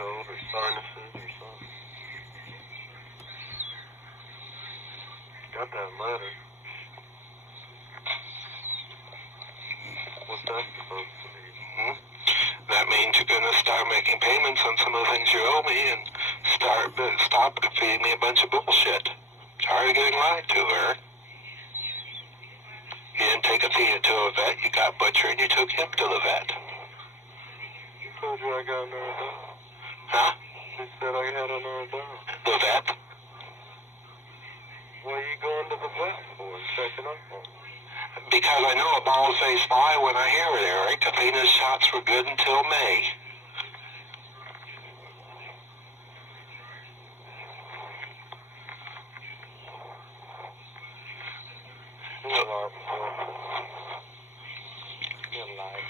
cold or sinuses or something. Got that letter. What's that supposed to mean? That means you're going to start making payments on some of the things you owe me and stop feeding me a bunch of bullshit. Tired of getting lied to, Eric. You didn't take Athena to a vet. You got Butcher and you took him to the vet. Who told you I got another dog? Huh? Who said I had another dog? The vet? What are you going to the vet for? Checking up on me? Because I know a bald-faced lie when I hear it, Eric. Athena's shots were good until May. You're lying. You're lying.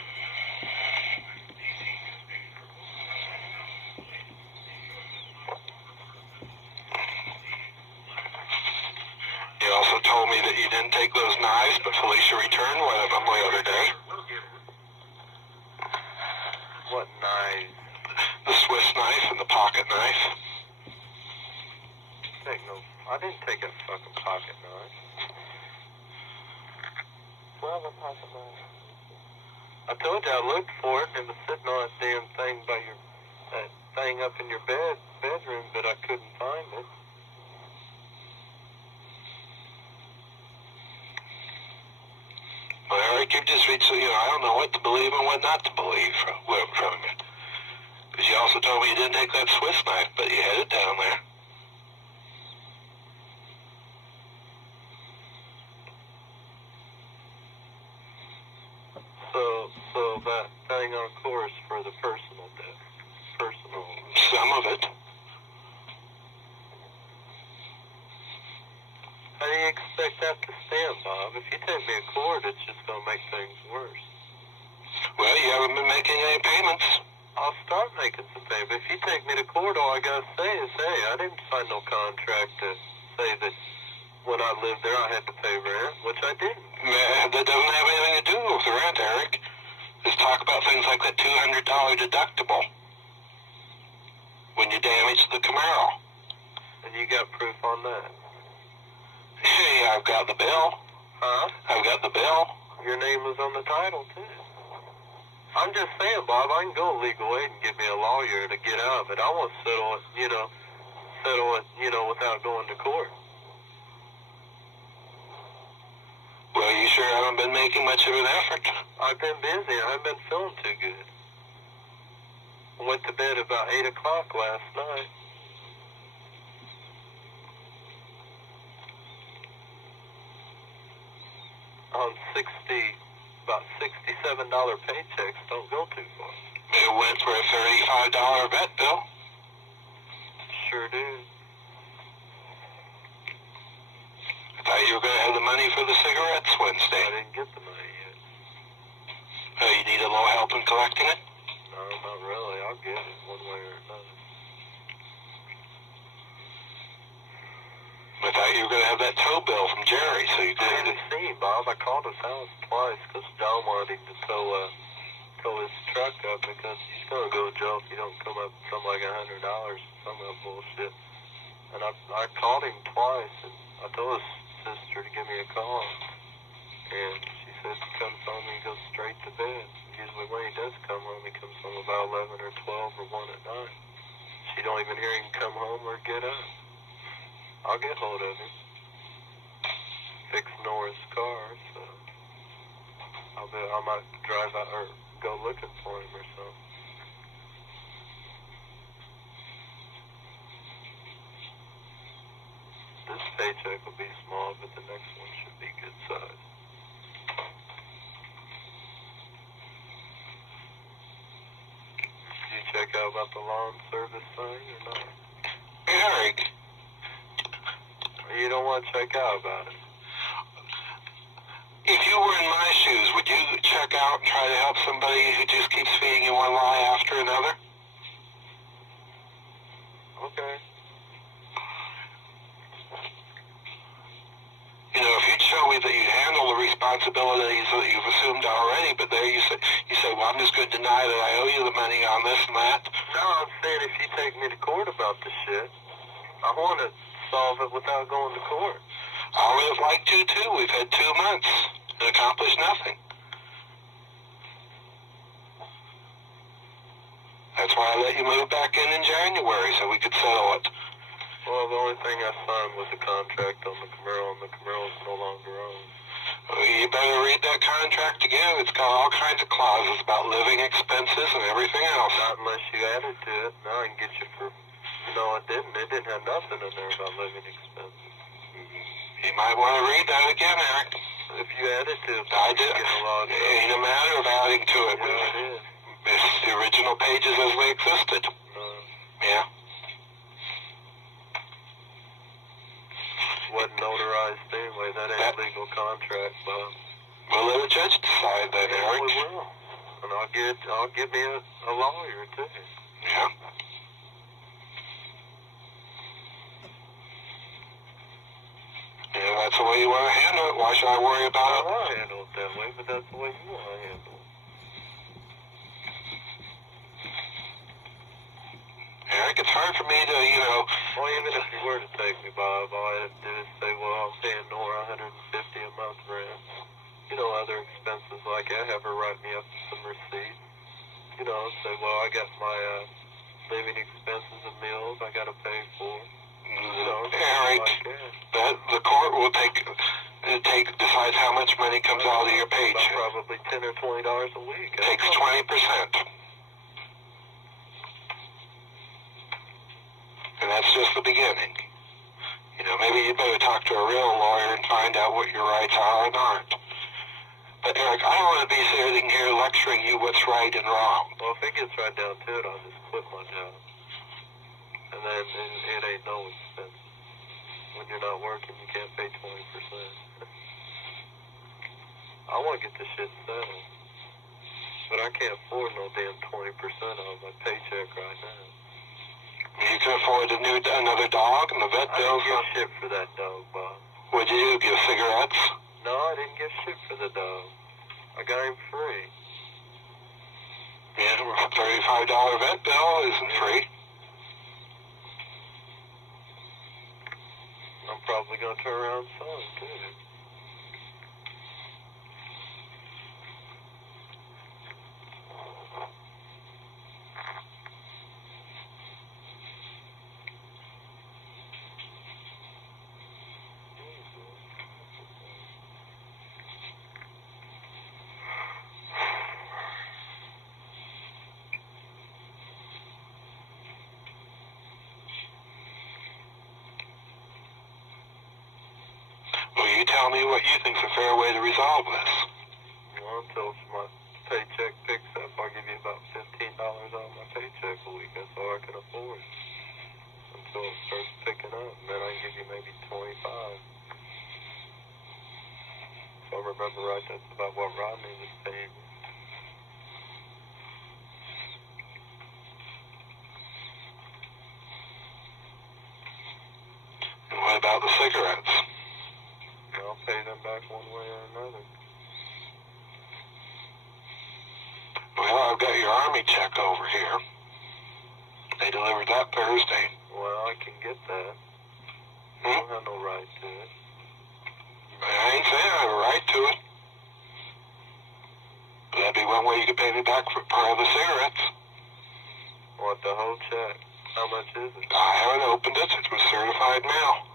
You also told me that you didn't take those knives, but Felicia returned one of them the other day. What knife? The Swiss knife and the pocket knife. I didn't take a fucking pocket knife. Well, the pocket knife. I told you I looked for it and it was sitting on a damn thing by that thing up in your bedroom, but I couldn't find it. Well, Eric, you just reached, I don't know what to believe and what not to believe from you. Because you also told me you didn't take that Swiss knife, but you had it down there. So that thing on course for the personal debt. Some of it. How do you expect that to stand, Bob? If you take me to court, it's just going to make things worse. Well, you haven't been making any payments. I'll start making some payments. If you take me to court, all I got to say is, hey, I didn't sign no contract to say that when I lived there I had to pay rent, which I didn't. That doesn't have anything to do with the rent, Eric. Let's talk about things like that $200 deductible when you damaged the Camaro. And you got proof on that? Hey, I've got the bill. Huh? I've got the bill. Your name was on the title, too. I'm just saying, Bob, I can go legal aid and get me a lawyer to get out of it. I want to settle it, without going to court. Well, you sure haven't been making much of an effort. I've been busy. I haven't been feeling too good. I went to bed about 8 o'clock last night. On about $67 paychecks don't go too far. It went for a $35 vet bill. Sure do. I thought you were going to have the money for the cigarettes Wednesday. I didn't get the money yet. Oh, you need a little help in collecting it? No, not really. I'll get it one way or another. I thought you were going to have that tow bill from Jerry, so you I haven't seen Bob. I called his house twice because John wanted him to tow his truck up because he's going to go to jail if you don't come up with something like $100, some of that bullshit. And I called him twice, and I told his sister to give me a call. And she said he comes home and he goes straight to bed. Usually when he does come home, he comes home about 11 or 12 or 1 at night. She don't even hear him come home or get up. I'll get hold of him. Fix Nora's car, so I might drive out or go looking for him or something. This paycheck will be small, but the next one should be good size. Did you check out about the lawn service thing or not? Eric. You don't want to check out about it? If you were in my shoes, would you check out and try to help somebody who just keeps feeding you one lie after another? Okay. If you'd show me that you handle the responsibilities that you've assumed already, but there you say, well, I'm just going to deny that I owe you the money on this and that. No, I'm saying if you take me to court about this shit, I want to solve it without going to court. I would have liked to, too. We've had 2 months and accomplished nothing. That's why I let you move back in January, so we could settle it. Well, the only thing I signed was a contract on the Camaro, and the Camaro's no longer owned. Well, you better read that contract again. It's got all kinds of clauses about living expenses and everything else. Not unless you added to it. Now I can get you for... No, it didn't. It didn't have nothing in there about living expenses. You might want to read that again, Eric. If you added to it, I did. It ain't a matter of adding to it. Yeah, it is. It's the original pages as they existed. Yeah. Wasn't notarized anyway. That ain't legal contract, Bob. We'll let the judge decide that, Eric. We will. And I'll get me a lawyer, too. Yeah. Yeah, that's the way you want to handle it. Why should I worry about it? I want to handle it that way, but that's the way you want to handle it. Eric, it's hard for me to, Well, even if you were to take me, Bob, all I have to do is say, well, I'm paying Nora $150 a month rent. Other expenses like that. Have her write me up some receipts. Say, well, I got my living expenses and meals I got to pay for. Eric, like the court will decides how much money comes out of your paycheck. Probably $10 or $20 a week. Takes 20%. And that's just the beginning. Maybe you better talk to a real lawyer and find out what your rights are and aren't. But Eric, I don't want to be sitting here lecturing you what's right and wrong. Well, if it gets right down to it, I'll just quit my job. And then it ain't no expense. When you're not working, you can't pay 20%. I want to get this shit settled. But I can't afford no damn 20% of my paycheck right now. You can afford another dog and the vet bills. I didn't give shit for that dog, Bob. What'd you do, give cigarettes? No, I didn't give shit for the dog. I got him free. Yeah, a $35 vet bill isn't free. I'm probably going to turn around and sell him, too. Well, you tell me what you think's a fair way to resolve this. Well, until my paycheck picks up, I'll give you about $15 on my paycheck a week. That's all I can afford. Until it starts picking up, and then I can give you maybe 25. If I remember right, that's about what Rodney was paying me. And what about the cigarettes? I'll pay them back one way or another. Well, I've got your Army check over here. They delivered that Thursday. Well, I can get that. I don't have no right to it. I ain't saying I have a right to it. But that'd be one way you could pay me back for part of the cigarettes. What, the whole check? How much is it? I haven't opened it. It was certified mail.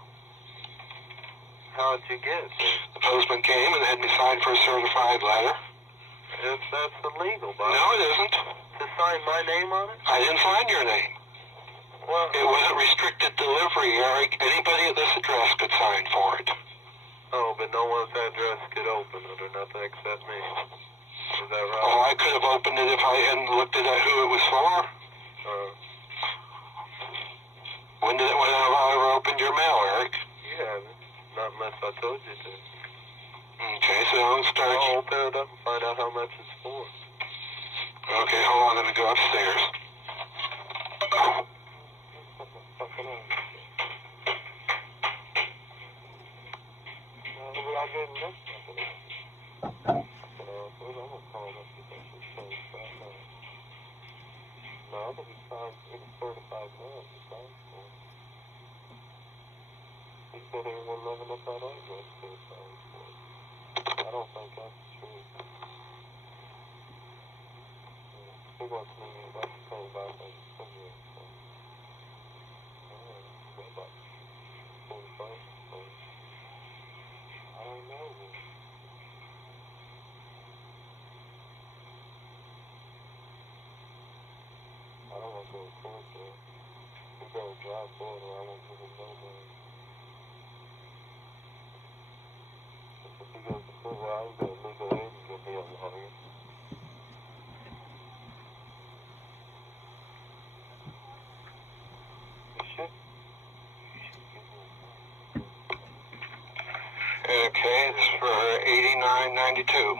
How'd you get it? The postman came and had me sign for a certified letter. If that's illegal, Bob. No, it isn't. To sign my name on it? I didn't sign your name. Well, It wasn't restricted delivery, Eric. Anybody at this address could sign for it. oh, but no one's address could open it or nothing except me. Is that right? Oh, I could have opened it if I hadn't looked at who it was for. When have I ever opened your mail, Eric? You haven't. Not unless I told you to. Okay, so I'm starting. I'll open it up and find out how much it's for. Okay, hold on. Let me go upstairs. Fucking on. Well, I gave him this fucking on. I'm gonna call him up and say some things right now. No, but he signed. certified man, he signed for it. He said everyone living at that address could have signed for it. I don't think that's true. He wants me to that's the thing about that cigarette. So. What about 41st? So. I don't know. I don't want to go to court there. He's got a dry court or I won't give him no money. If he goes to court, well, I ain't got legal aid and give me a lawyer. Okay, it's for $89.92. Okay.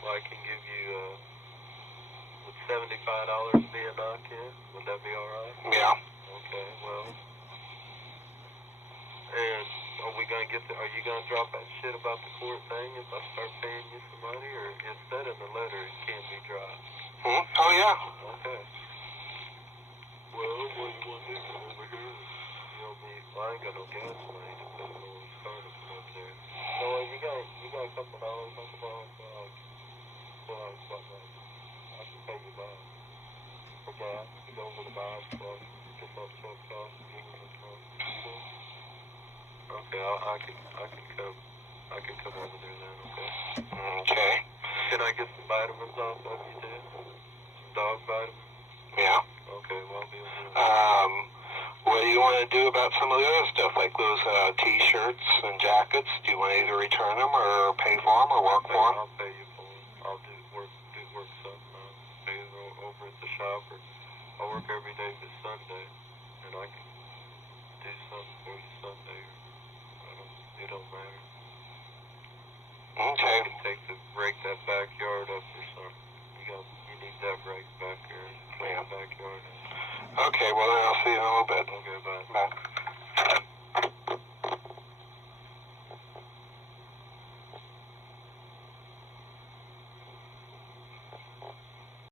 Well, I can give you, would $75 be a knock-in? Would that be alright? Yeah. Okay, well. And are we gonna are you gonna drop that shit about the court thing if I start paying you some money, or it said in the letter it can't be dropped? Oh, yeah. Okay. Well, what do you want to do? Come over here. You know me, well, I ain't got no gas money to put on his car to come up there. No, you got a couple dollars on the phone, so I can pay you back for gas to go over the box, so I can get that checked off and give you the phone. Okay, I can come over there then, okay? Okay. Can I get some vitamins off of you too? Some dog vitamins? Yeah. Okay, well, I'll be over there. What do you want to do about some of the other stuff, like those T-shirts and jackets? Do you want to either return them or pay for them or work for them? I'll pay you for them. I'll do work something. Pay it over at the shop, or I work every day but Sunday, and I can do something for you Sunday. It don't matter. Okay. I can rake that backyard up or something. You need that rake back there. Clean the backyard up. Okay, well then I'll see you in a little bit. Okay, bye. Bye.